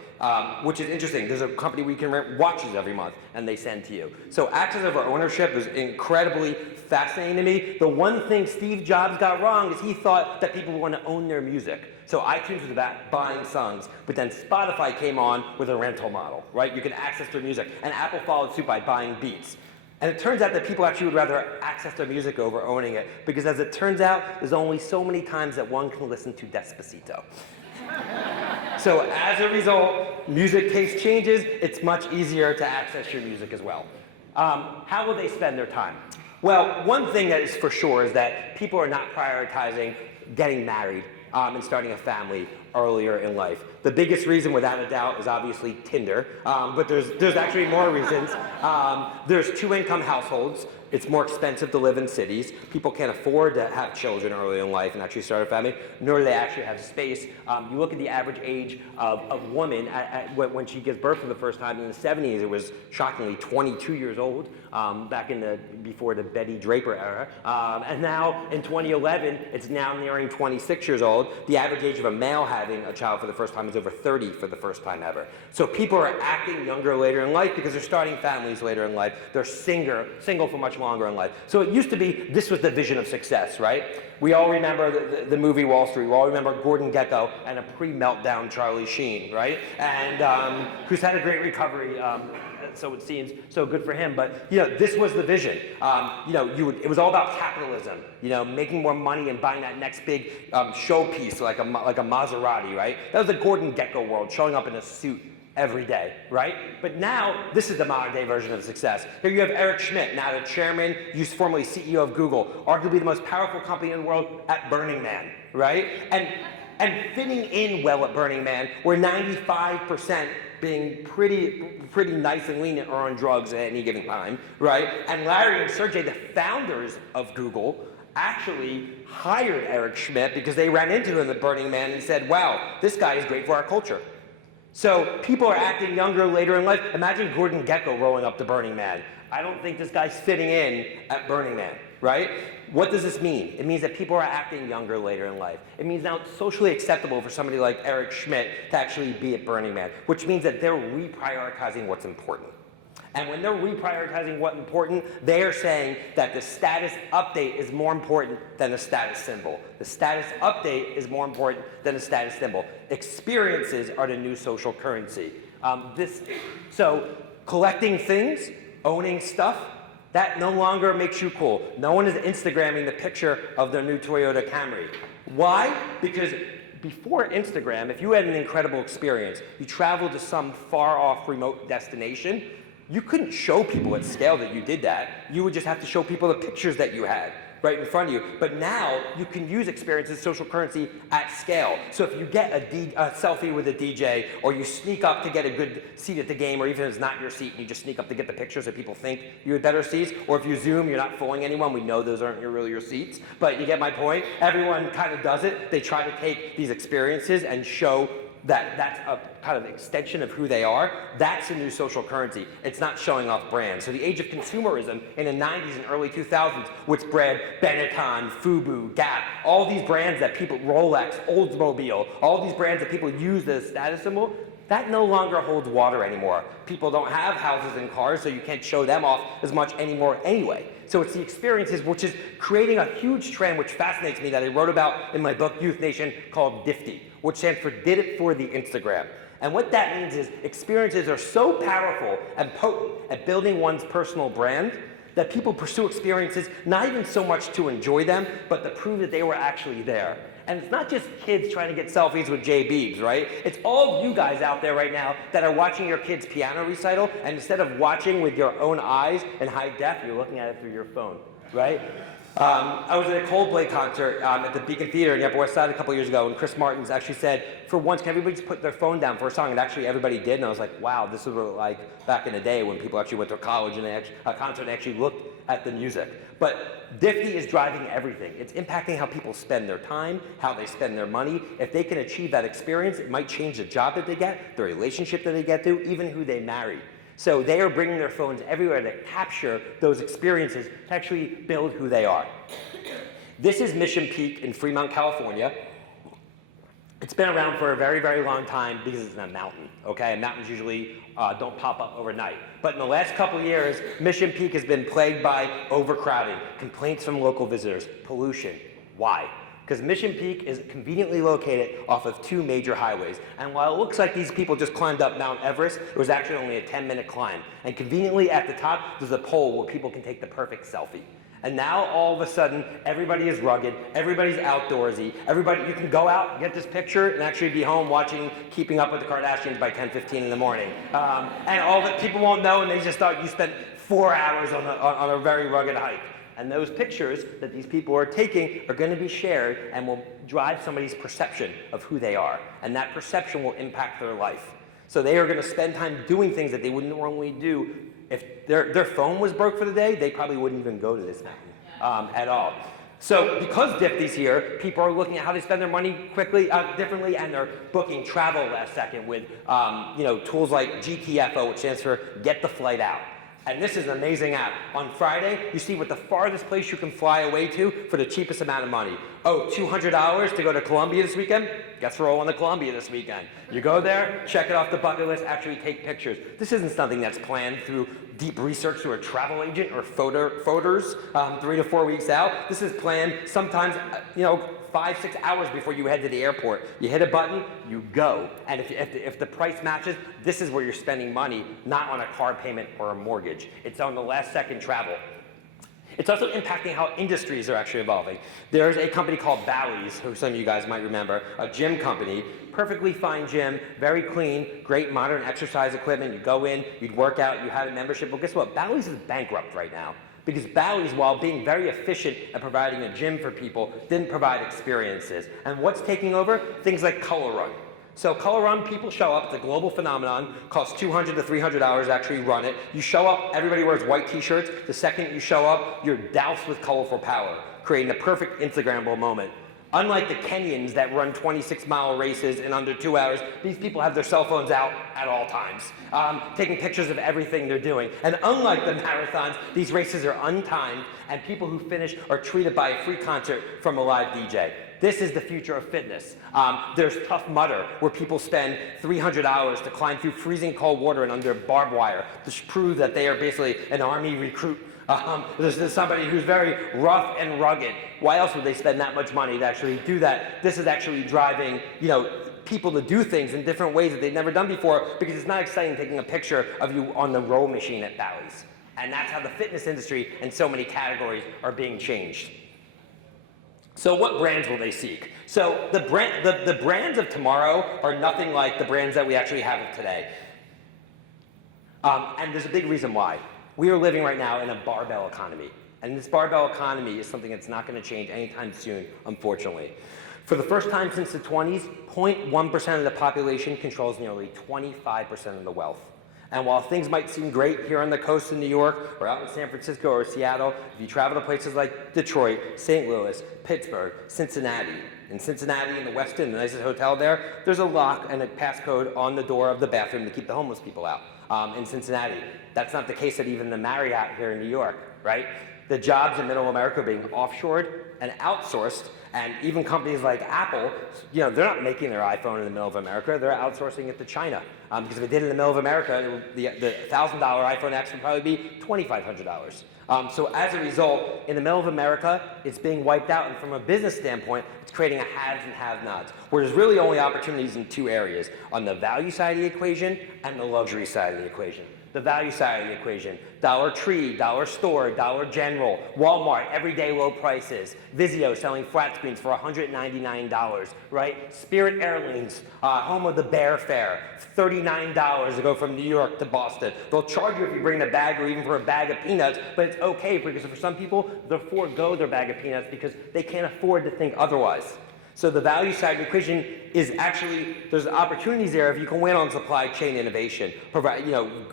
which is interesting. There's a company where you can rent watches every month and they send to you. So access over ownership is incredibly fascinating to me. The one thing Steve Jobs got wrong is he thought that people want to own their music. So iTunes was about buying songs, but then Spotify came on with a rental model, right? You can access their music. And Apple followed suit by buying Beats. And it turns out that people actually would rather access their music over owning it, because as it turns out, there's only so many times that one can listen to Despacito. So as a result, music taste changes. It's much easier to access your music as well. How will they spend their time? Well, one thing that is for sure is that people are not prioritizing getting married and starting a family earlier in life. The biggest reason, without a doubt, is obviously Tinder, but there's actually more reasons. There's two-income households. It's more expensive to live in cities. People can't afford to have children early in life and actually start a family, nor do they actually have space. You look at the average age of a woman when she gives birth for the first time in the 70s, it was shockingly 22 years old, back before the Betty Draper era. And now in 2011, it's now nearing 26 years old. The average age of a male having a child for the first time is over 30 for the first time ever. So people are acting younger later in life because they're starting families later in life. They're single for much longer in life. So it used to be, this was the vision of success, right? We all remember the movie Wall Street. We all remember Gordon Gekko and a pre-meltdown Charlie Sheen, right? And who's had a great recovery, so it seems, so good for him. But this was the vision. It was all about capitalism. Making more money and buying that next big showpiece like a Maserati, right? That was the Gordon Gekko world, showing up in a suit every day, right? But now, this is the modern day version of success. Here you have Eric Schmidt, now the chairman, formerly CEO of Google, arguably the most powerful company in the world at Burning Man, right? And fitting in well at Burning Man, where 95% being pretty nice and lenient are on drugs at any given time, right? And Larry and Sergey, the founders of Google, actually hired Eric Schmidt because they ran into him at Burning Man and said, wow, this guy is great for our culture. So people are acting younger later in life. Imagine Gordon Gekko rolling up to Burning Man. I don't think this guy's fitting in at Burning Man, right? What does this mean? It means that people are acting younger later in life. It means now it's socially acceptable for somebody like Eric Schmidt to actually be at Burning Man, which means that they're reprioritizing what's important. And when they're reprioritizing what's important, they are saying that the status update is more important than the status symbol. The status update is more important than the status symbol. Experiences are the new social currency. So collecting things, owning stuff, that no longer makes you cool. No one is Instagramming the picture of their new Toyota Camry. Why? Because before Instagram, if you had an incredible experience, you traveled to some far-off remote destination, you couldn't show people at scale that you did that. You would just have to show people the pictures that you had right in front of you. But now you can use experiences, social currency at scale. So if you get a selfie with a DJ, or you sneak up to get a good seat at the game, or even if it's not your seat and you just sneak up to get the picture so people think you had better seats, or if you Zoom, you're not fooling anyone, we know those aren't really your seats, but you get my point. Everyone kind of does it. They try to take these experiences and show that that's a kind of extension of who they are. That's a new social currency. It's not showing off brands. So the age of consumerism in the 90s and early 2000s, which bred Benetton, Fubu, Gap, all these brands that people, Rolex, Oldsmobile, all these brands that people use as a status symbol, that no longer holds water anymore. People don't have houses and cars, so you can't show them off as much anymore anyway. So it's the experiences, which is creating a huge trend, which fascinates me, that I wrote about in my book, Youth Nation, called DIFTY, which stands for Did It for the Instagram. And what that means is experiences are so powerful and potent at building one's personal brand that people pursue experiences not even so much to enjoy them, but to prove that they were actually there. And it's not just kids trying to get selfies with Jay Beebs, right? It's all of you guys out there right now that are watching your kid's piano recital, and instead of watching with your own eyes in high def, you're looking at it through your phone, right? I was at a Coldplay concert at the Beacon Theater in the Upper West Side a couple years ago, and Chris Martins actually said, for once, can everybody just put their phone down for a song? And actually everybody did, and I was like, wow, this is what it was like back in the day when people actually went to college and a concert and actually looked at the music. But DIFTY is driving everything. It's impacting how people spend their time, how they spend their money. If they can achieve that experience, it might change the job that they get, the relationship that they get to, even who they marry. So they are bringing their phones everywhere to capture those experiences to actually build who they are. This is Mission Peak in Fremont, California. It's been around for a very, very long time because it's a mountain, okay? And mountains usually don't pop up overnight. But in the last couple of years, Mission Peak has been plagued by overcrowding, complaints from local visitors, pollution. Why? Because Mission Peak is conveniently located off of two major highways. And while it looks like these people just climbed up Mount Everest, it was actually only a 10-minute climb. And conveniently at the top, there's a pole where people can take the perfect selfie. And now all of a sudden, everybody is rugged, everybody's outdoorsy, you can go out, get this picture, and actually be home watching Keeping Up with the Kardashians by 10:15 in the morning. And all that people won't know, and they just thought you spent 4 hours on a very rugged hike. And those pictures that these people are taking are going to be shared and will drive somebody's perception of who they are. And that perception will impact their life. So they are going to spend time doing things that they wouldn't normally do. If their phone was broke for the day, they probably wouldn't even go to this mountain at all. So because DIFTY's here, people are looking at how they spend their money differently, and they're booking travel last second with tools like GTFO, which stands for Get the Flight Out. And this is an amazing app. On Friday, you see what the farthest place you can fly away to for the cheapest amount of money. Oh, $200 to go to Colombia this weekend? Guess we're all on to Colombia this weekend. You go there, check it off the bucket list, actually take pictures. This isn't something that's planned through deep research through a travel agent or photos 3 to 4 weeks out. This is planned sometimes, 5, 6 hours before you head to the airport. You hit a button, you go. And if the price matches, this is where you're spending money, not on a car payment or a mortgage. It's on the last second travel. It's also impacting how industries are actually evolving. There's a company called Bally's, who some of you guys might remember, a gym company, perfectly fine gym, very clean, great modern exercise equipment. You go in, you'd work out, you had a membership. Well, guess what? Bally's is bankrupt right now. Because Bally's, while being very efficient at providing a gym for people, didn't provide experiences. And what's taking over? Things like Color Run. So Color Run, people show up, it's a global phenomenon, costs $200 to $300 to actually run it. You show up, everybody wears white t-shirts. The second you show up, you're doused with colorful power, creating the perfect Instagrammable moment. Unlike the Kenyans that run 26-mile races in under 2 hours, these people have their cell phones out at all times, taking pictures of everything they're doing. And unlike the marathons, these races are untimed, and people who finish are treated by a free concert from a live DJ. This is the future of fitness. There's Tough Mudder, where people spend $300 to climb through freezing cold water and under barbed wire to prove that they are basically an army recruit. This is somebody who's very rough and rugged. Why else would they spend that much money to actually do that? This is actually driving, people to do things in different ways that they've never done before, because it's not exciting taking a picture of you on the row machine at Bally's. And that's how the fitness industry and so many categories are being changed. So what brands will they seek? So the brands of tomorrow are nothing like the brands that we actually have of today. And there's a big reason why. We are living right now in a barbell economy. And this barbell economy is something that's not going to change anytime soon, unfortunately. For the first time since the 20s, 0.1% of the population controls nearly 25% of the wealth. And while things might seem great here on the coast in New York, or out in San Francisco or Seattle, if you travel to places like Detroit, St. Louis, Pittsburgh, Cincinnati, in Cincinnati, in the West End, the nicest hotel there, there's a lock and a passcode on the door of the bathroom to keep the homeless people out. In Cincinnati, that's not the case at even the Marriott here in New York, right? The jobs in middle America are being offshored and outsourced, and even companies like Apple, they're not making their iPhone in the middle of America, they're outsourcing it to China. Because if it did in the middle of America, the $1,000 iPhone X would probably be $2,500. So as a result, in the middle of America, it's being wiped out, and from a business standpoint, it's creating a haves and have-nots, where there's really only opportunities in two areas, on the value side of the equation and the luxury side of the equation. The value side of the equation, Dollar Tree, Dollar Store, Dollar General, Walmart, everyday low prices, Vizio selling flat screens for $199, right? Spirit Airlines, home of the Bear Fare, $39 to go from New York to Boston. They'll charge you if you bring a bag or even for a bag of peanuts, but it's okay because for some people, they'll forego their bag of peanuts because they can't afford to think otherwise. So the value side of the equation is actually, there's opportunities there if you can win on supply chain innovation, provide,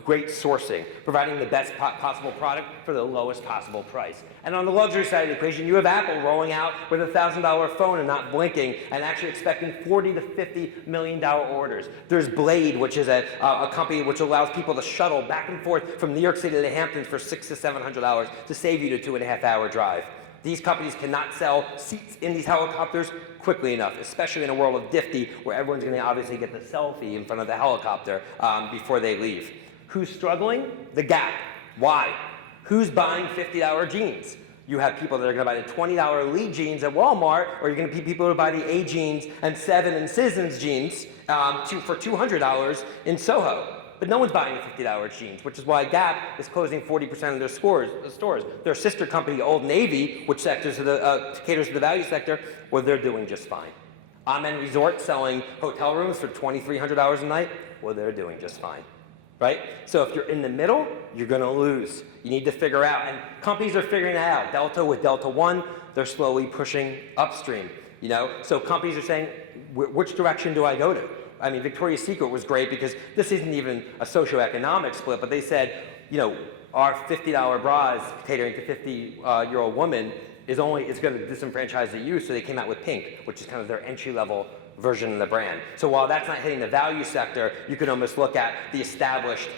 great sourcing, providing the best possible product for the lowest possible price. And on the luxury side of the equation, you have Apple rolling out with a $1,000 phone and not blinking and actually expecting $40 to $50 million orders. There's Blade, which is a company which allows people to shuttle back and forth from New York City to the Hamptons for $600 to $700 to save you a 2.5-hour drive. These companies cannot sell seats in these helicopters quickly enough, especially in a world of Diffty, where everyone's going to obviously get the selfie in front of the helicopter before they leave. Who's struggling? The Gap. Why? Who's buying $50 jeans? You have people that are going to buy the $20 Lee jeans at Walmart, or you're going to be people who buy the A jeans and 7 and Citizens jeans for $200 in Soho. But no one's buying the $50 jeans, which is why Gap is closing 40% of their stores. Their sister company, Old Navy, which caters to the value sector, well, they're doing just fine. Amen Resort selling hotel rooms for $2,300 a night, well, they're doing just fine, right? So if you're in the middle, you're going to lose. You need to figure out, and companies are figuring that out. Delta with Delta One, they're slowly pushing upstream. So companies are saying, which direction do I go to? I mean, Victoria's Secret was great because this isn't even a socioeconomic split, but they said, our $50 bras catering to 50-year-old woman is going to disenfranchise the youth, so they came out with Pink, which is kind of their entry-level version of the brand. So while that's not hitting the value sector, you can almost look at the established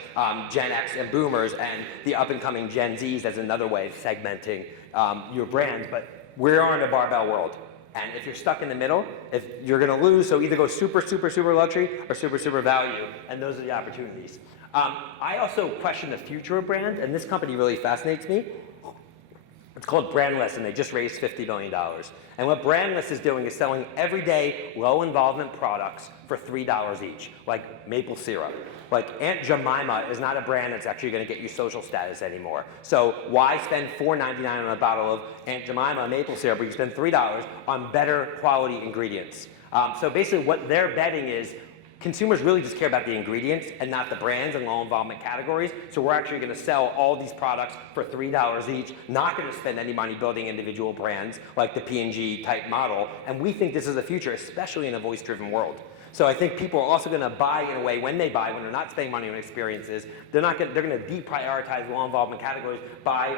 Gen X and Boomers and the up-and-coming Gen Zs as another way of segmenting your brands, but we are in a barbell world. And if you're stuck in the middle, if you're going to lose, so either go super, super, super luxury or super, super value, and those are the opportunities. I also question the future of brand, and this company really fascinates me. It's called Brandless, and they just raised $50 million. And what Brandless is doing is selling everyday low-involvement products for $3 each, like maple syrup. Like Aunt Jemima is not a brand that's actually going to get you social status anymore. So why spend $4.99 on a bottle of Aunt Jemima maple syrup where you spend $3 on better quality ingredients? So basically what they're betting is consumers really just care about the ingredients and not the brands and low involvement categories. So we're actually going to sell all these products for $3 each, not going to spend any money building individual brands like the P&G type model. And we think this is the future, especially in a voice-driven world. So I think people are also going to buy in a way when they're not spending money on experiences, they're going to deprioritize low involvement categories, buy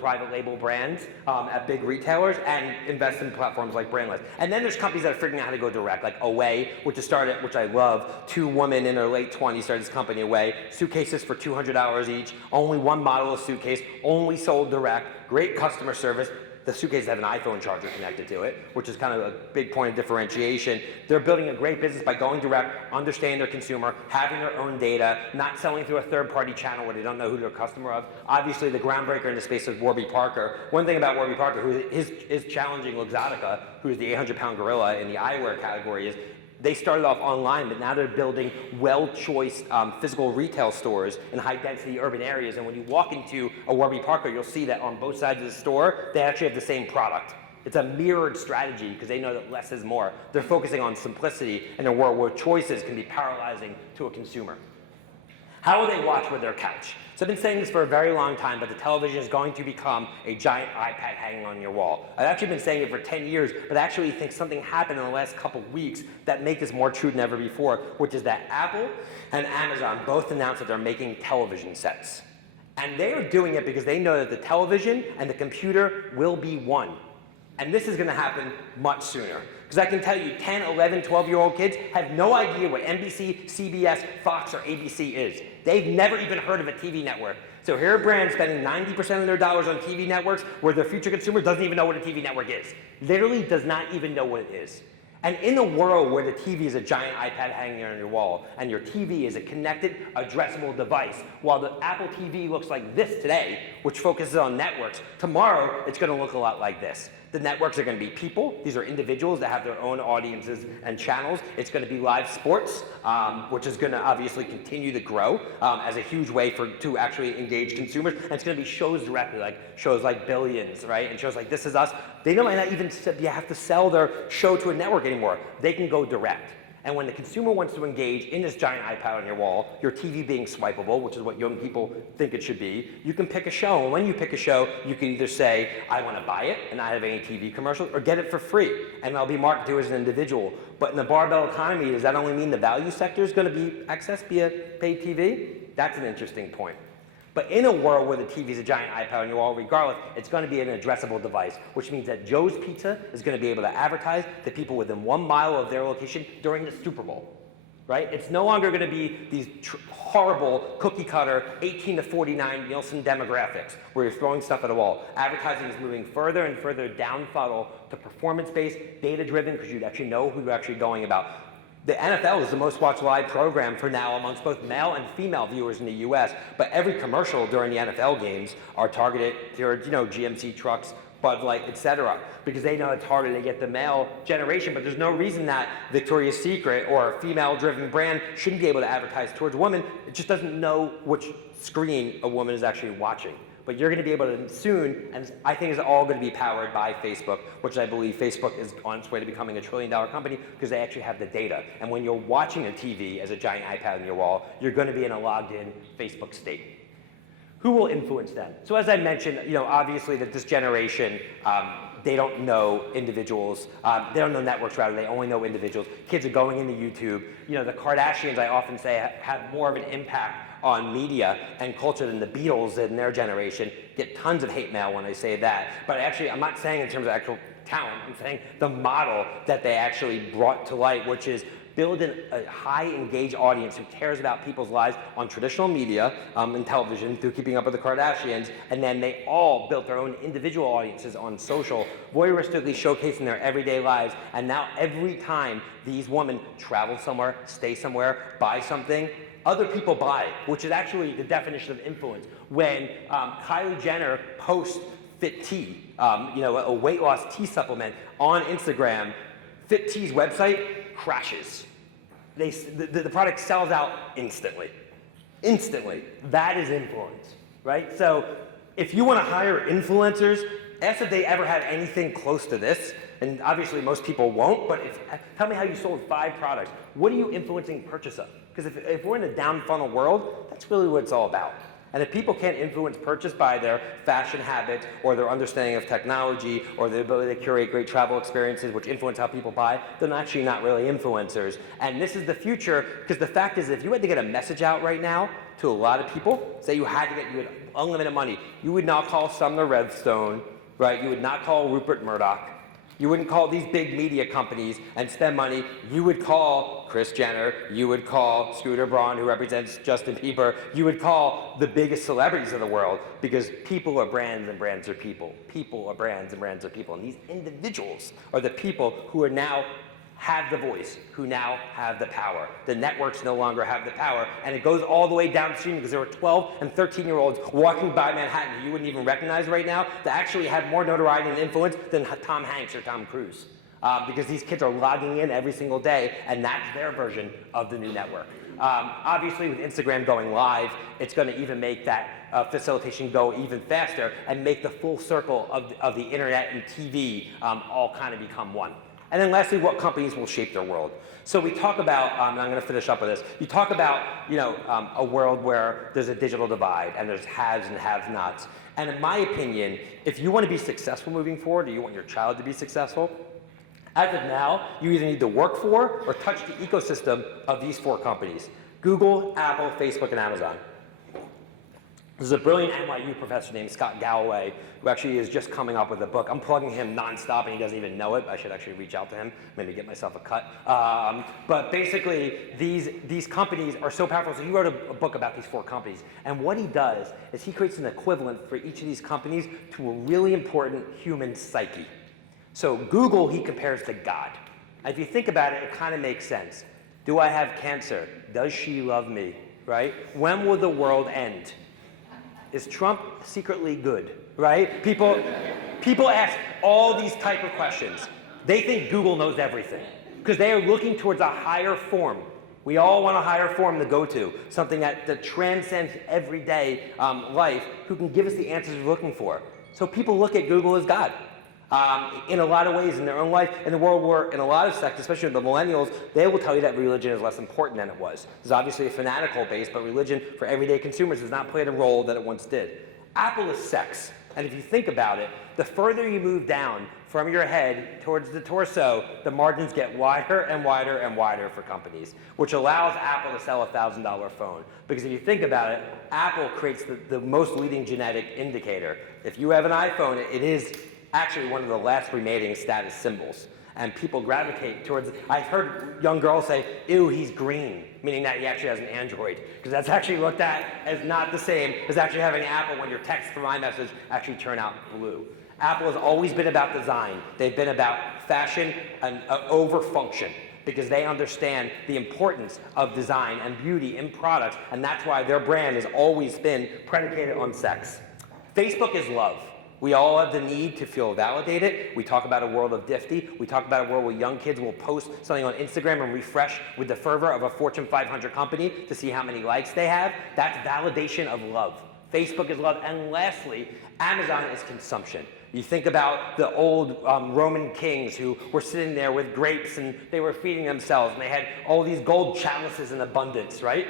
private label brands at big retailers, and invest in platforms like Brandless. And then there's companies that are figuring out how to go direct, like Away, which I love. 2 women in their late 20s started this company Away. Suitcases for $200 each, only one model of suitcase, only sold direct, great customer service. The suitcases have an iPhone charger connected to it, which is kind of a big point of differentiation. They're building a great business by going direct, understanding their consumer, having their own data, not selling through a third-party channel where they don't know who they're a customer of. Obviously, the groundbreaker in the space is Warby Parker. One thing about Warby Parker, who is challenging Luxottica, who's the 800-pound gorilla in the eyewear category, is they started off online, but now they're building well-choiced physical retail stores in high-density urban areas. And when you walk into a Warby Parker, you'll see that on both sides of the store, they actually have the same product. It's a mirrored strategy because they know that less is more. They're focusing on simplicity in a world where choices can be paralyzing to a consumer. How will they watch with their couch? So I've been saying this for a very long time, but the television is going to become a giant iPad hanging on your wall. I've actually been saying it for 10 years, but I actually think something happened in the last couple of weeks that make this more true than ever before, which is that Apple and Amazon both announced that they're making television sets. And they are doing it because they know that the television and the computer will be one. And this is going to happen much sooner. Because I can tell you, 10, 11, 12-year-old kids have no idea what NBC, CBS, Fox, or ABC is. They've never even heard of a TV network. So here are brands spending 90% of their dollars on TV networks where the future consumer doesn't even know what a TV network is. Literally does not even know what it is. And in a world where the TV is a giant iPad hanging on your wall, and your TV is a connected, addressable device, while the Apple TV looks like this today, which focuses on networks, tomorrow it's going to look a lot like this. The networks are going to be people. These are individuals that have their own audiences and channels. It's going to be live sports, which is going to obviously continue to grow as a huge way to actually engage consumers. And it's going to be shows directly, like shows like Billions, right? And shows like This Is Us. They might not even have to sell their show to a network anymore. They can go direct. And when the consumer wants to engage in this giant iPad on your wall, your TV being swipeable, which is what young people think it should be, you can pick a show. And when you pick a show, you can either say, I want to buy it and not have any TV commercials, or get it for free. And I'll be marked to as an individual. But in the barbell economy, does that only mean the value sector is going to be accessed via paid TV? That's an interesting point. But in a world where the TV is a giant iPad on your wall, regardless, it's going to be an addressable device, which means that Joe's Pizza is going to be able to advertise to people within 1 mile of their location during the Super Bowl, right? It's no longer going to be these horrible cookie cutter 18 to 49 Nielsen demographics where you're throwing stuff at a wall. Advertising is moving further and further down funnel to performance-based, data-driven, because you actually know who you're actually going about. The NFL is the most watched live program for now amongst both male and female viewers in the US, but every commercial during the NFL games are targeted towards, GMC trucks, Bud Light, etc., because they know it's harder to get the male generation, but there's no reason that Victoria's Secret or a female-driven brand shouldn't be able to advertise towards women. It just doesn't know which screen a woman is actually watching. But you're going to be able to soon, and I think it's all going to be powered by Facebook, which I believe Facebook is on its way to becoming a $1 trillion company because they actually have the data. And when you're watching a TV as a giant iPad on your wall, you're going to be in a logged-in Facebook state. Who will influence them? So as I mentioned, obviously that this generation, they don't know individuals. They don't know networks, rather. They only know individuals. Kids are going into YouTube. The Kardashians, I often say, have more of an impact on media and culture than the Beatles in their generation. Get tons of hate mail when I say that. But actually, I'm not saying in terms of actual talent. I'm saying the model that they actually brought to light, which is build a high engaged audience who cares about people's lives on traditional media and television through Keeping Up with the Kardashians, and then they all built their own individual audiences on social, voyeuristically showcasing their everyday lives. And now every time these women travel somewhere, stay somewhere, buy something, other people buy, which is actually the definition of influence. When Kylie Jenner posts Fit Tea, a weight loss tea supplement on Instagram, Fit Tea's website crashes. The product sells out instantly. Instantly. That is influence, right? So if you want to hire influencers, ask if they ever have anything close to this. And obviously most people won't, but tell me how you sold 5 products. What are you influencing purchase of? Because if we're in a down funnel world, that's really what it's all about. And if people can't influence purchase by their fashion habits or their understanding of technology or their ability to curate great travel experiences which influence how people buy, then actually not really influencers. And this is the future, because the fact is if you had to get a message out right now to a lot of people, say you had unlimited money, you would not call Sumner Redstone, right? You would not call Rupert Murdoch. You wouldn't call these big media companies and spend money. You would call Kris Jenner. You would call Scooter Braun, who represents Justin Bieber. You would call the biggest celebrities of the world, because people are brands and brands are people. People are brands and brands are people. And these individuals are the people who are now have the voice, who now have the power. The networks no longer have the power, and it goes all the way downstream, because there were 12 and 13-year-olds walking by Manhattan who you wouldn't even recognize right now that actually have more notoriety and influence than Tom Hanks or Tom Cruise, because these kids are logging in every single day, and that's their version of the new network. Obviously, with Instagram going live, it's going to even make that facilitation go even faster and make the full circle of the internet and TV all kind of become one. And then lastly, what companies will shape their world. So we talk about, and I'm going to finish up with this. You talk about, a world where there's a digital divide and there's haves and have-nots. And in my opinion, if you want to be successful moving forward, or you want your child to be successful, as of now, you either need to work for or touch the ecosystem of these 4 companies: Google, Apple, Facebook, and Amazon. There's a brilliant NYU professor named Scott Galloway who actually is just coming up with a book. I'm plugging him nonstop and he doesn't even know it. I should actually reach out to him, maybe get myself a cut. But basically, these companies are so powerful. So he wrote a book about these 4 companies. And what he does is he creates an equivalent for each of these companies to a really important human psyche. So Google, he compares to God. And if you think about it, it kind of makes sense. Do I have cancer? Does she love me? Right? When will the world end? Is Trump secretly good, right? People ask all these type of questions. They think Google knows everything because they are looking towards a higher form. We all want a higher form to go to, something that transcends everyday life, who can give us the answers we're looking for. So people look at Google as God. In a lot of ways in their own life, in the world where, in a lot of sectors, especially the millennials, they will tell you that religion is less important than it was. There's obviously a fanatical base, but religion for everyday consumers has not played a role that it once did. Apple is sex. And if you think about it, the further you move down from your head towards the torso, the margins get wider and wider and wider for companies, which allows Apple to sell a $1,000 phone. Because if you think about it, Apple creates the most leading genetic indicator. If you have an iPhone, it is actually one of the last remaining status symbols. And people gravitate towards, I've heard young girls say, ew, he's green, meaning that he actually has an Android. Because that's actually looked at as not the same as actually having Apple when your text from iMessage actually turn out blue. Apple has always been about design. They've been about fashion and over function, because they understand the importance of design and beauty in products, and that's why their brand has always been predicated on sex. Facebook is love. We all have the need to feel validated. We talk about a world of Difty. We talk about a world where young kids will post something on Instagram and refresh with the fervor of a Fortune 500 company to see how many likes they have. That's validation of love. Facebook is love. And lastly, Amazon is consumption. You think about the old Roman kings who were sitting there with grapes and they were feeding themselves and they had all these gold chalices in abundance, right?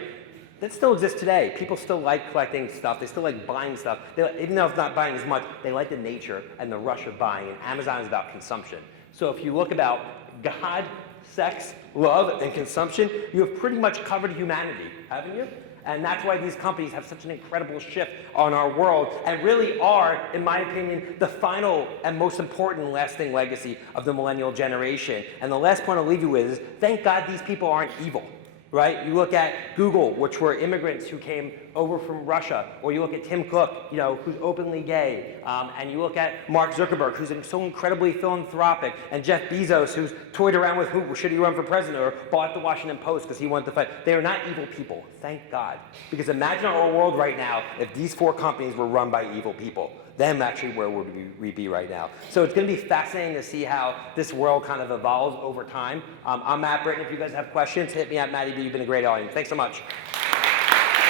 That still exists today. People still like collecting stuff. They still like buying stuff. Even though it's not buying as much, they like the nature and the rush of buying. And Amazon is about consumption. So if you look about God, sex, love, and consumption, you have pretty much covered humanity, haven't you? And that's why these companies have such an incredible shift on our world and really are, in my opinion, the final and most important lasting legacy of the millennial generation. And the last point I'll leave you with is, thank God these people aren't evil. Right? You look at Google, which were immigrants who came over from Russia, or you look at Tim Cook, who's openly gay, and you look at Mark Zuckerberg, who's so incredibly philanthropic, and Jeff Bezos, who's toyed around with who should he run for president, or bought the Washington Post because he wanted to fight. They are not evil people, thank God. Because imagine our world right now if these 4 companies were run by evil people. Then actually where would we be right now? So it's going to be fascinating to see how this world kind of evolves over time. I'm Matt Britton. If you guys have questions, hit me at Matty B. You've been a great audience. Thanks so much.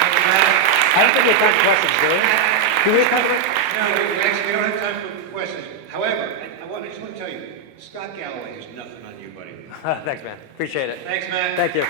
I don't think we have time for questions, do we? Do we have time for No, we don't have time for questions. However, I just want to tell you, Scott Galloway has nothing on you, buddy. Thanks, man. Appreciate it. Thanks, Matt. Thank you.